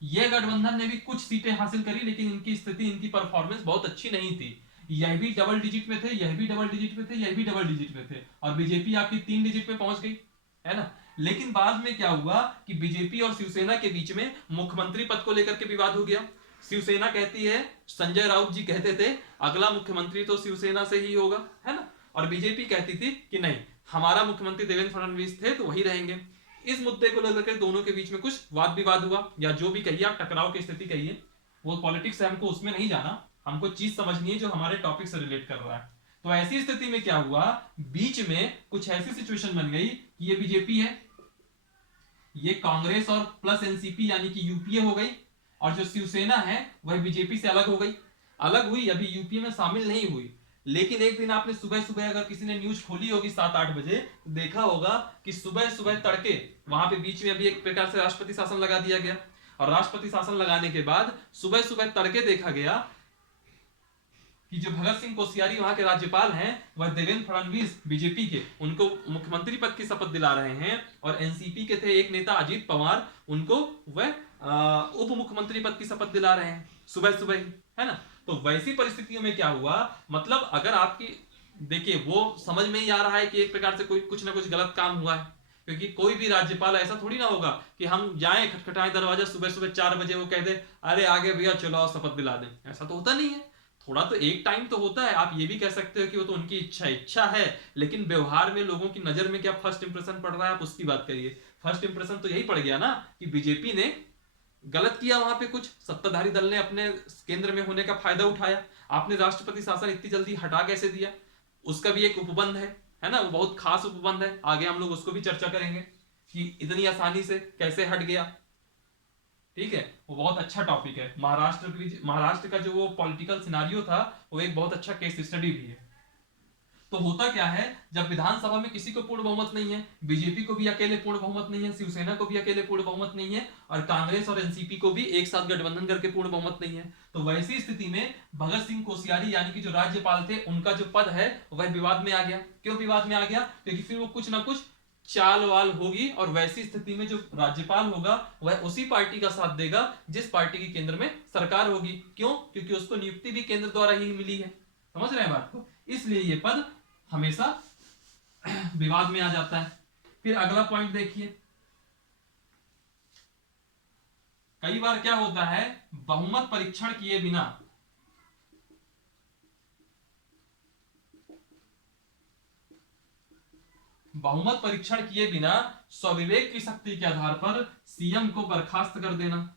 यह गठबंधन ने भी कुछ सीटें हासिल करी, लेकिन इनकी स्थिति, इनकी परफॉर्मेंस बहुत अच्छी नहीं थी। यह भी डबल डिजिट में थे, यह भी डबल डिजिट में थे, यह भी डबल डिजिट में थे, और बीजेपी आपकी 3 डिजिट में पहुंच गई, है ना। लेकिन बाद में क्या हुआ कि बीजेपी और शिवसेना के बीच में मुख्यमंत्री पद को लेकर के विवाद हो गया। शिवसेना कहती है, संजय राउत जी कहते थे अगला मुख्यमंत्री तो शिवसेना से ही होगा, है ना, और बीजेपी कहती थी कि नहीं, हमारा मुख्यमंत्री देवेंद्र फडणवीस थे तो वही रहेंगे। इस मुद्दे को लेकर के दोनों के बीच में कुछ वाद विवाद हुआ, या जो भी कहिए आप, टकराव की स्थिति कहिए, वो पॉलिटिक्स है, हमको उसमें नहीं जाना, हमको चीज समझनी है जो हमारे टॉपिक से रिलेट कर रहा है। तो ऐसी स्थिति में क्या हुआ, बीच में कुछ ऐसी सिचुएशन बन गई कि ये बीजेपी है, ये कांग्रेस और प्लस एनसीपी यानी कि यूपीए हो गई, और जो शिवसेना है वह बीजेपी से अलग हो गई। अलग हुई, अभी यूपीए में शामिल नहीं हुई, लेकिन एक दिन आपने सुबह सुबह अगर किसी ने न्यूज खोली होगी 7-8 बजे, तो देखा होगा कि सुबह सुबह तड़के वहां पे बीच में अभी एक प्रकार से राष्ट्रपति शासन लगा दिया गया, और राष्ट्रपति शासन लगाने के बाद सुबह सुबह तड़के देखा गया कि जो भगत सिंह कोश्यारी वहां के राज्यपाल हैं, वह देवेंद्र फडणवीस बीजेपी के, उनको मुख्यमंत्री पद की शपथ दिला रहे हैं, और एनसीपी के थे एक नेता अजीत पवार, उनको वह उप मुख्यमंत्री पद की शपथ दिला रहे हैं सुबह सुबह ही, है ना। तो वैसी परिस्थितियों में क्या हुआ, मतलब अगर आपकी, देखिए वो समझ में ही आ रहा है कि एक प्रकार से कोई कुछ ना कुछ गलत काम हुआ है, क्योंकि कोई भी राज्यपाल ऐसा थोड़ी ना होगा कि हम जाएं खटखटाएं दरवाजा सुबह सुबह 4 बजे, वो कह दे अरे आगे भैया चलो शपथ दिला दें, ऐसा तो होता नहीं है। थोड़ा तो एक टाइम तो होता है, आप ये भी कह सकते हो कि वो तो उनकी इच्छा है, लेकिन व्यवहार में लोगों की नजर में क्या फर्स्ट इंप्रेशन पड़ रहा है, आप उसकी बात करिए। फर्स्ट इंप्रेशन तो यही पड़ गया ना कि बीजेपी ने गलत किया, वहां पे कुछ सत्ताधारी दल ने अपने केंद्र में होने का फायदा उठाया। आपने राष्ट्रपति शासन इतनी जल्दी हटा कैसे दिया, उसका भी एक उपबंध है ना, वो बहुत खास उपबंध है, आगे हम लोग उसको भी चर्चा करेंगे कि इतनी आसानी से कैसे हट गया। ठीक है, वो बहुत अच्छा टॉपिक है। महाराष्ट्र का जो वो पॉलिटिकल सिनारियो था, वो एक बहुत अच्छा केस स्टडी भी है। तो होता क्या है, जब विधानसभा में किसी को पूर्ण बहुमत नहीं है, बीजेपी को भी अकेले पूर्ण बहुमत नहीं है, शिवसेना को भी अकेले पूर्ण बहुमत नहीं है, और कांग्रेस और एनसीपी को भी एक साथ गठबंधन करके पूर्ण बहुमत नहीं है, तो वैसी स्थिति में भगत सिंह कोश्यारी यानी कि जो राज्यपाल थे, उनका जो पद है वह विवाद में आ गया। क्यों विवाद में आ गया? क्योंकि फिर वो कुछ ना कुछ चाल वाल होगी, और वैसी स्थिति में जो राज्यपाल होगा वह उसी पार्टी का साथ देगा जिस पार्टी की केंद्र में सरकार होगी। क्यों? क्योंकि उसको नियुक्ति भी केंद्र द्वारा ही मिली है। समझ रहे हैं बात को? इसलिए ये पद हमेशा विवाद में आ जाता है। फिर अगला पॉइंट देखिए, कई बार क्या होता है, बहुमत परीक्षण किए बिना स्वविवेक की शक्ति के आधार पर सीएम को बर्खास्त कर देना।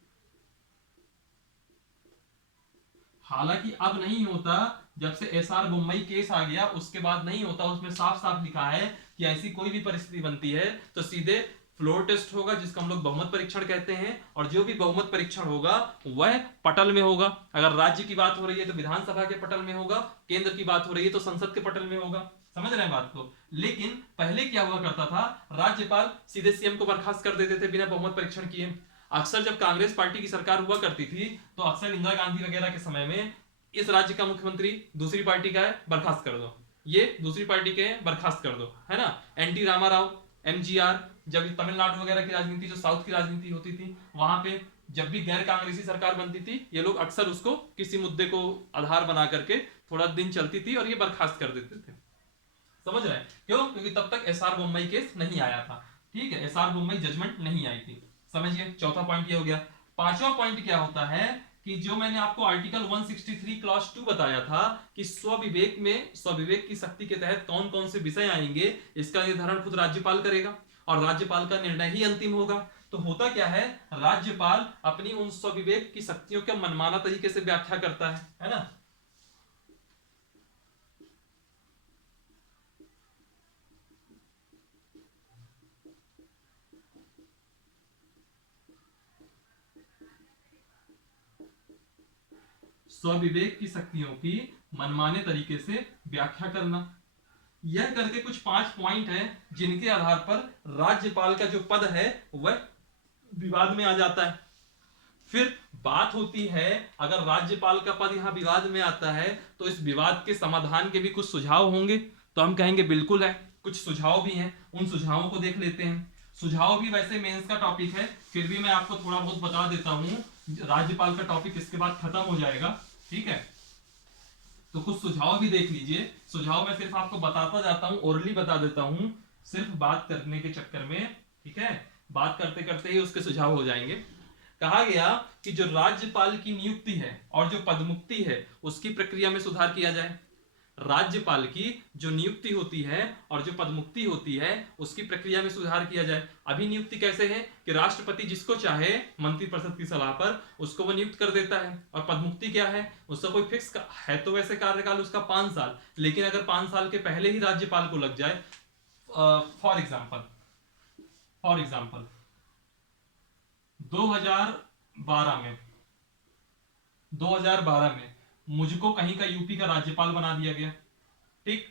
हालांकि अब नहीं होता, जब से एसआर मुंबई केस आ गया उसके बाद नहीं होता। उसमें साफ साफ लिखा है कि ऐसी कोई भी परिस्थिति बनती है तो सीधे फ्लोर टेस्ट होगा, जिसको हम लोग बहुमत परीक्षण कहते हैं, और जो भी बहुमत परीक्षण होगा वह पटल में होगा। अगर राज्य की बात हो रही है तो विधानसभा के पटल में होगा, केंद्र की बात हो रही है तो संसद के पटल में होगा। समझ रहे हैं बात को? लेकिन पहले क्या हुआ करता था, राज्यपाल सीधे सीएम को बर्खास्त कर देते थे बिना बहुमत परीक्षण किए। अक्सर जब कांग्रेस पार्टी की सरकार हुआ करती थी तो अक्सर इंदिरा गांधी वगैरह के समय में इस राज्य का मुख्यमंत्री दूसरी पार्टी का है, बर्खास्त कर दो, ये दूसरी पार्टी के हैं, बर्खास्त कर दो, है ना। एनटी रामाराव, एमजीआर, जब तमिलनाडु वगैरह की राजनीति, जो साउथ की राजनीति होती थी, वहां पे जब भी गैर कांग्रेसी सरकार बनती थी, ये लोग अक्सर उसको किसी मुद्दे को आधार बना करके थोड़ा दिन चलती थी और ये बर्खास्त कर देते थे। समझ रहे हैं? क्यों? क्योंकि तब तक एसआर मुंबई केस नहीं आया था। ठीक है, एसआर मुंबई जजमेंट नहीं आई थी। समझिए, चौथा पॉइंट ये हो गया। पांचवा पॉइंट क्या होता है कि जो मैंने आपको आर्टिकल 163 क्लॉज 2 बताया था कि स्वविवेक की शक्ति के तहत कौन कौन से विषय आएंगे, इसका निर्धारण खुद राज्यपाल करेगा और राज्यपाल का निर्णय ही अंतिम होगा। तो होता क्या है, राज्यपाल अपनी उन स्वविवेक की शक्तियों के मनमाना तरीके से व्याख्या करता है ना। स्वविवेक की शक्तियों की मनमाने तरीके से व्याख्या करना। यह करके कुछ 5 पॉइंट हैं जिनके आधार पर राज्यपाल का जो पद है वह विवाद में आ जाता है। फिर बात होती है, अगर राज्यपाल का पद यहां विवाद में आता है तो इस विवाद के समाधान के भी कुछ सुझाव होंगे, तो हम कहेंगे बिल्कुल है, कुछ सुझाव भी हैं, उन सुझावों को देख लेते हैं। सुझाव भी वैसे मेंस का टॉपिक है, फिर भी मैं आपको थोड़ा बहुत बता देता हूं, राज्यपाल का टॉपिक इसके बाद खत्म हो जाएगा, ठीक है। तो कुछ सुझाव भी देख लीजिए। सुझाव मैं सिर्फ आपको बताता जाता हूं, ओरली बता देता हूं, सिर्फ बात करने के चक्कर में, ठीक है, बात करते करते ही उसके सुझाव हो जाएंगे। कहा गया कि जो राज्यपाल की नियुक्ति है और जो पदमुक्ति है उसकी प्रक्रिया में सुधार किया जाए। राज्यपाल की जो नियुक्ति होती है और जो पदमुक्ति होती है उसकी प्रक्रिया में सुधार किया जाए। अभी नियुक्ति कैसे है कि राष्ट्रपति जिसको चाहे मंत्रिपरिषद की सलाह पर उसको वो नियुक्त कर देता है, और पदमुक्ति क्या है, उसका कोई फिक्स है तो वैसे कार्यकाल उसका 5 साल, लेकिन अगर 5 साल के पहले ही राज्यपाल को लग जाए, फॉर एग्जाम्पल 2012 में मुझको कहीं का यूपी का राज्यपाल बना दिया गया, ठीक,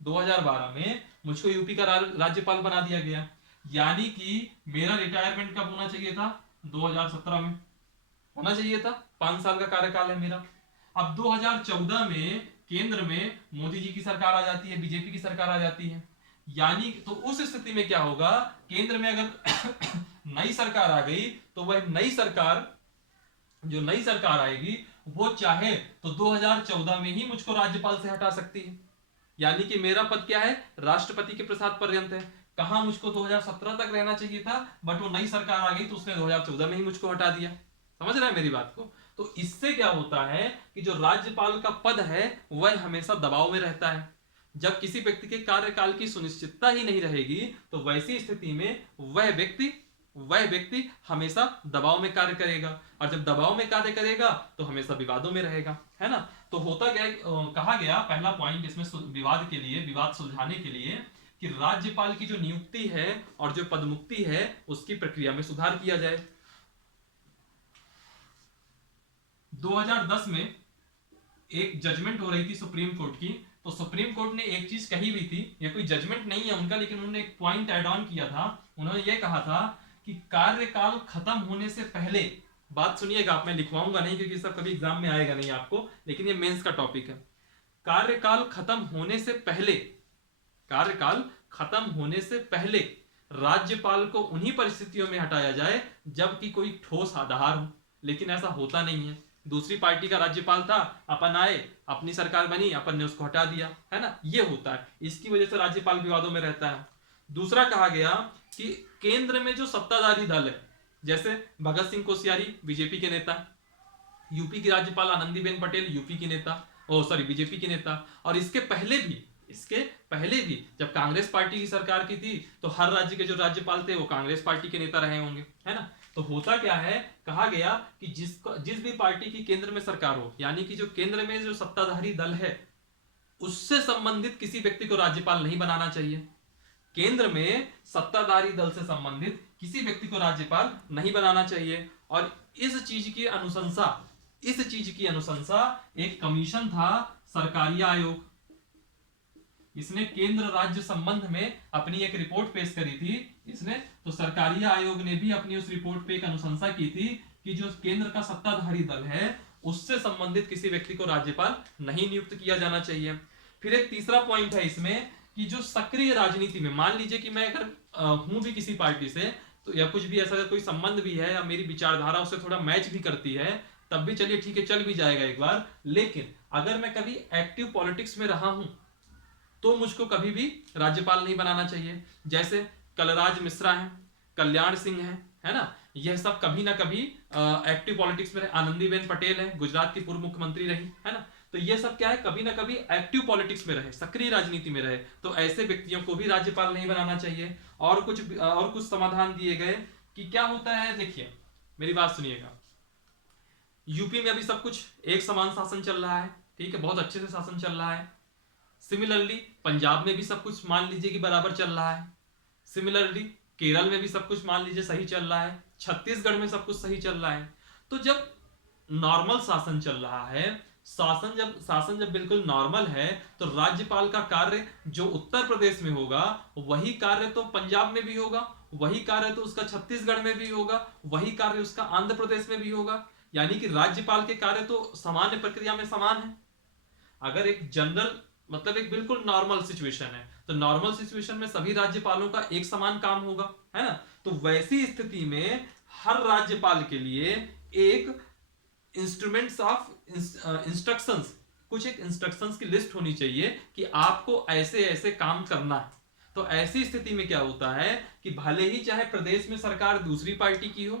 2012 में मुझको यूपी का राज्यपाल बना दिया गया, यानी कि मेरा रिटायरमेंट कब होना चाहिए था, 2017 में होना चाहिए था, 5 साल का कार्यकाल है मेरा। अब 2014 में केंद्र में मोदी जी की सरकार आ जाती है, बीजेपी की सरकार आ जाती है, यानी तो उस स्थिति में क्या होगा, केंद्र में अगर नई सरकार आ गई तो वह नई सरकार, जो नई सरकार आएगी वो चाहे तो 2014 में ही मुझको राज्यपाल से हटा सकती है, यानी कि मेरा पद क्या है, राष्ट्रपति के प्रसाद पर्यंत है। कहां मुझको 2017 तक रहना चाहिए था, बट वो नई सरकार आ गई तो उसने 2014 में ही मुझको हटा दिया। समझ रहे हैं मेरी बात को? तो इससे क्या होता है कि जो राज्यपाल का पद है वह हमेशा दबाव में रहता है। जब किसी व्यक्ति के कार्यकाल की सुनिश्चितता ही नहीं रहेगी तो वैसी स्थिति में वह व्यक्ति हमेशा दबाव में कार्य करेगा, और जब दबाव में कार्य करेगा तो हमेशा विवादों में रहेगा, है ना। तो होता क्या, कहा गया पहला पॉइंट इसमें विवाद के लिए, विवाद सुलझाने के लिए, कि राज्यपाल की जो नियुक्ति है और जो पदमुक्ति है उसकी प्रक्रिया में सुधार किया जाए। 2010 में एक जजमेंट हो रही थी सुप्रीम कोर्ट की, तो सुप्रीम कोर्ट ने एक चीज कही हुई थी, ये कोई जजमेंट नहीं है उनका, लेकिन उन्होंने एक पॉइंट ऐड ऑन किया था। उन्होंने ये कहा था कि कार्यकाल खत्म होने से पहले, बात सुनिएगा आप, मैं लिखवाऊंगा नहीं क्योंकि सब कभी एग्जाम में आएगा नहीं आपको, लेकिन ये मेंस का टॉपिक है। कार्यकाल खत्म होने से पहले, कार्यकाल खत्म होने से पहले राज्यपाल को उन्हीं परिस्थितियों में हटाया जाए जबकि कोई ठोस आधार हो, लेकिन ऐसा होता नहीं है। दूसरी पार्टी का राज्यपाल था, अपन आए, अपनी सरकार बनी, अपन ने उसको हटा दिया, है ना, ये होता है। इसकी वजह से राज्यपाल विवादों में रहता है। दूसरा कहा गया कि केंद्र में जो सत्ताधारी दल है, जैसे भगत सिंह कोश्यारी बीजेपी के नेता, यूपी की राज्यपाल आनंदीबेन पटेल यूपी की नेता, बीजेपी की नेता, और इसके पहले भी जब कांग्रेस पार्टी की सरकार की थी तो हर राज्य के जो राज्यपाल थे वो कांग्रेस पार्टी के नेता रहे होंगे, है ना। तो होता क्या है, कहा गया कि जिस भी पार्टी की केंद्र में सरकार हो, यानी कि जो केंद्र में जो सत्ताधारी दल है उससे संबंधित किसी व्यक्ति को राज्यपाल नहीं बनाना चाहिए। केंद्र में सत्ताधारी दल से संबंधित किसी व्यक्ति को राज्यपाल नहीं बनाना चाहिए। और इस चीज की अनुशंसा एक कमीशन था, सरकारी आयोग, इसने केंद्र राज्य संबंध में अपनी एक रिपोर्ट पेश करी थी इसने, तो सरकारी आयोग ने भी अपनी उस रिपोर्ट पे एक अनुशंसा की थी कि जो केंद्र का सत्ताधारी दल है उससे संबंधित किसी व्यक्ति को राज्यपाल नहीं नियुक्त किया जाना चाहिए। फिर एक तीसरा पॉइंट है इसमें कि जो सक्रिय राजनीति में, मान लीजिए कि मैं अगर हूं भी किसी पार्टी से, तो या कुछ भी ऐसा कोई संबंध भी है या मेरी विचारधारा उससे थोड़ा मैच भी करती है, तब भी चलिए ठीक है, चल भी जाएगा एक बार। लेकिन अगर मैं कभी एक्टिव पॉलिटिक्स में रहा हूं तो मुझको कभी भी राज्यपाल नहीं बनाना चाहिए। जैसे कलराज मिश्रा हैं, कल्याण सिंह है ना, यह सब कभी ना कभी एक्टिव पॉलिटिक्स में रहे। आनंदीबेन पटेल है, गुजरात की पूर्व मुख्यमंत्री रही, है ना। तो ये सब क्या है, कभी ना कभी एक्टिव पॉलिटिक्स में रहे, सक्रिय राजनीति में रहे, तो ऐसे व्यक्तियों को भी राज्यपाल नहीं बनाना चाहिए। और कुछ समाधान दिए गए कि क्या होता है, देखिए मेरी बात सुनिएगा। यूपी में अभी सब कुछ एक समान शासन चल रहा है, ठीक है, बहुत अच्छे से शासन चल रहा है। सिमिलरली पंजाब में भी सब कुछ मान लीजिए कि बराबर चल रहा है। सिमिलरली केरल में भी सब कुछ मान लीजिए सही चल रहा है। छत्तीसगढ़ में सब कुछ सही चल रहा है। तो जब नॉर्मल शासन चल रहा है, शासन जब बिल्कुल नॉर्मल है, तो राज्यपाल का कार्य जो उत्तर प्रदेश में होगा वही कार्य तो पंजाब में भी होगा, वही कार्य तो उसका छत्तीसगढ़ में भी होगा, वही कार्य उसका आंध्र प्रदेश में भी होगा। यानी कि राज्यपाल के कार्य तो सामान्य प्रक्रिया में समान है। अगर एक जनरल मतलब एक बिल्कुल नॉर्मल सिचुएशन है तो नॉर्मल सिचुएशन में सभी राज्यपालों का एक समान काम होगा, है ना। तो वैसी स्थिति में हर राज्यपाल के लिए एक इंस्ट्रूमेंट्स ऑफ इंस्ट्रक्शंस, कुछ एक इंस्ट्रक्शंस की लिस्ट होनी चाहिए कि आपको ऐसे ऐसे काम करना है। तो ऐसी स्थिति में क्या होता है कि भले ही चाहे प्रदेश में सरकार दूसरी पार्टी की हो,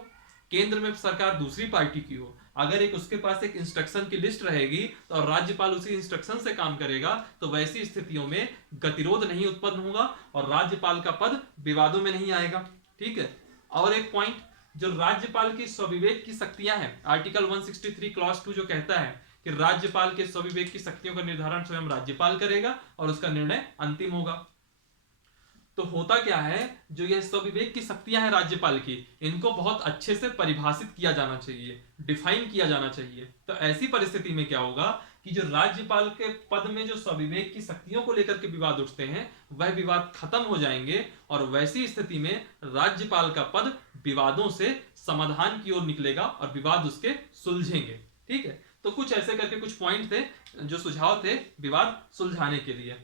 केंद्र में सरकार दूसरी पार्टी की हो, अगर एक उसके पास एक इंस्ट्रक्शन की लिस्ट रहेगी तो राज्यपाल उसी इंस्ट्रक्शन से काम करेगा, तो वैसी स्थितियों में गतिरोध नहीं उत्पन्न होगा और राज्यपाल का पद विवादों में नहीं आएगा। ठीक है। और एक पॉइंट, जो राज्यपाल की स्वविवेक की शक्तियां हैं, आर्टिकल 163 क्लॉज 2 जो कहता है कि राज्यपाल के स्वविवेक की शक्तियों का निर्धारण स्वयं राज्यपाल करेगा और उसका निर्णय अंतिम होगा। तो होता क्या है, जो ये स्वविवेक की शक्तियां हैं राज्यपाल की, इनको बहुत अच्छे से परिभाषित किया जाना चाहिए, डिफाइन किया जाना चाहिए। तो ऐसी परिस्थिति में क्या होगा कि जो राज्यपाल के पद में जो स्वविवेक की शक्तियों को लेकर के विवाद उठते हैं वह विवाद खत्म हो जाएंगे और वैसी स्थिति में राज्यपाल का पद विवादों से समाधान की ओर निकलेगा और विवाद उसके सुलझेंगे। ठीक है। तो कुछ ऐसे करके कुछ पॉइंट थे जो सुझाव थे विवाद सुलझाने के लिए।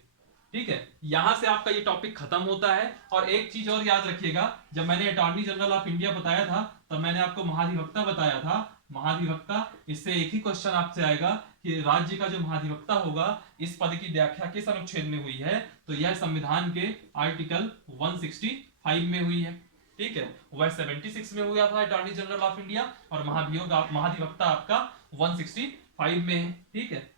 ठीक है। यहां से आपका ये टॉपिक खत्म होता है। और एक चीज और याद रखिएगा, जब मैंने अटॉर्नी जनरल ऑफ इंडिया बताया था तब मैंने आपको महाधिवक्ता बताया था। महाधिवक्ता, इससे एक ही क्वेश्चन आपसे आएगा कि राज्य का जो महाधिवक्ता होगा इस पद की व्याख्या किस अनुच्छेद में हुई है, तो यह संविधान के आर्टिकल 165 में हुई है। ठीक है। वह 76 में हुआ था अटॉर्नी जनरल ऑफ इंडिया और महाधिवक्ता आपका 165 में है। ठीक है।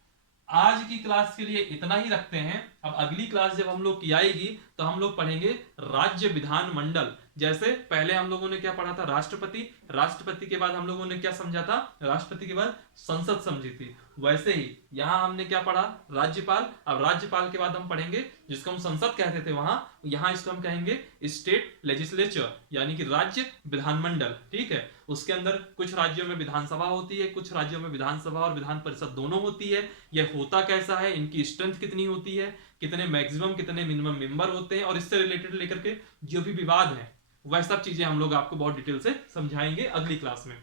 आज की क्लास के लिए इतना ही रखते हैं। अब अगली क्लास जब हम लोग की आएगी तो हम लोग पढ़ेंगे राज्य विधानमंडल। जैसे पहले हम लोगों ने क्या पढ़ा था, राष्ट्रपति, राष्ट्रपति के बाद हम लोगों ने क्या समझा था, राष्ट्रपति के बाद संसद समझी थी, वैसे ही यहां हमने क्या पढ़ा, राज्यपाल। अब राज्यपाल के बाद हम पढ़ेंगे जिसको हम संसद कहते थे वहां, यहां इसको हम कहेंगे स्टेट लेजिस्लेचर, यानी कि राज्य विधानमंडल। ठीक है। उसके अंदर कुछ राज्यों में विधानसभा होती है, कुछ राज्यों में विधानसभा और विधान परिषद दोनों होती है। यह होता कैसा है, इनकी स्ट्रेंथ कितनी होती है, कितने मैक्सिमम कितने मिनिमम मेंबर होते हैं, और इससे रिलेटेड लेकर के जो भी विवाद है वह सब चीजें हम लोग आपको बहुत डिटेल से समझाएंगे अगली क्लास में।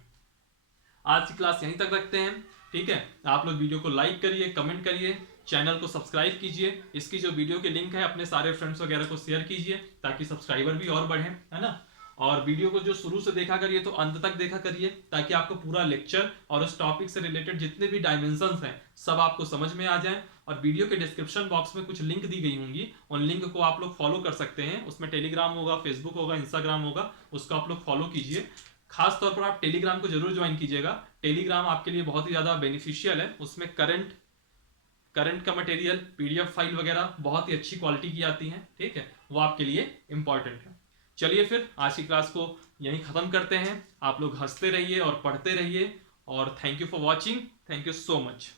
आज की क्लास यहीं तक रखते हैं। ठीक है। आप लोग वीडियो को लाइक करिए, कमेंट करिए, चैनल को सब्सक्राइब कीजिए। इसकी जो वीडियो के लिंक है अपने सारे फ्रेंड्स वगैरह को शेयर कीजिए ताकि सब्सक्राइबर भी और बढ़े, है ना। और वीडियो को जो शुरू से देखा करिए तो अंत तक देखा करिए ताकि आपको पूरा लेक्चर और उस टॉपिक से रिलेटेड जितने भी डायमेंशंस हैं सब आपको समझ में आ जाए। और वीडियो के डिस्क्रिप्शन बॉक्स में कुछ लिंक दी गई होंगी, उन लिंक को आप लोग फॉलो कर सकते हैं। उसमें टेलीग्राम होगा, फेसबुक होगा, इंस्टाग्राम होगा, उसको आप लोग फॉलो कीजिए। खास तौर पर आप टेलीग्राम को जरूर ज्वाइन कीजिएगा। टेलीग्राम आपके लिए बहुत ही ज्यादा बेनिफिशियल है। उसमें करंट का मटेरियल, पीडीएफ फाइल वगैरह बहुत ही अच्छी क्वालिटी की आती है। ठीक है। वो आपके लिए इंपॉर्टेंट है। चलिए फिर आज की क्लास को यहीं खत्म करते हैं। आप लोग हंसते रहिए और पढ़ते रहिए। और thank you for watching. Thank you so much.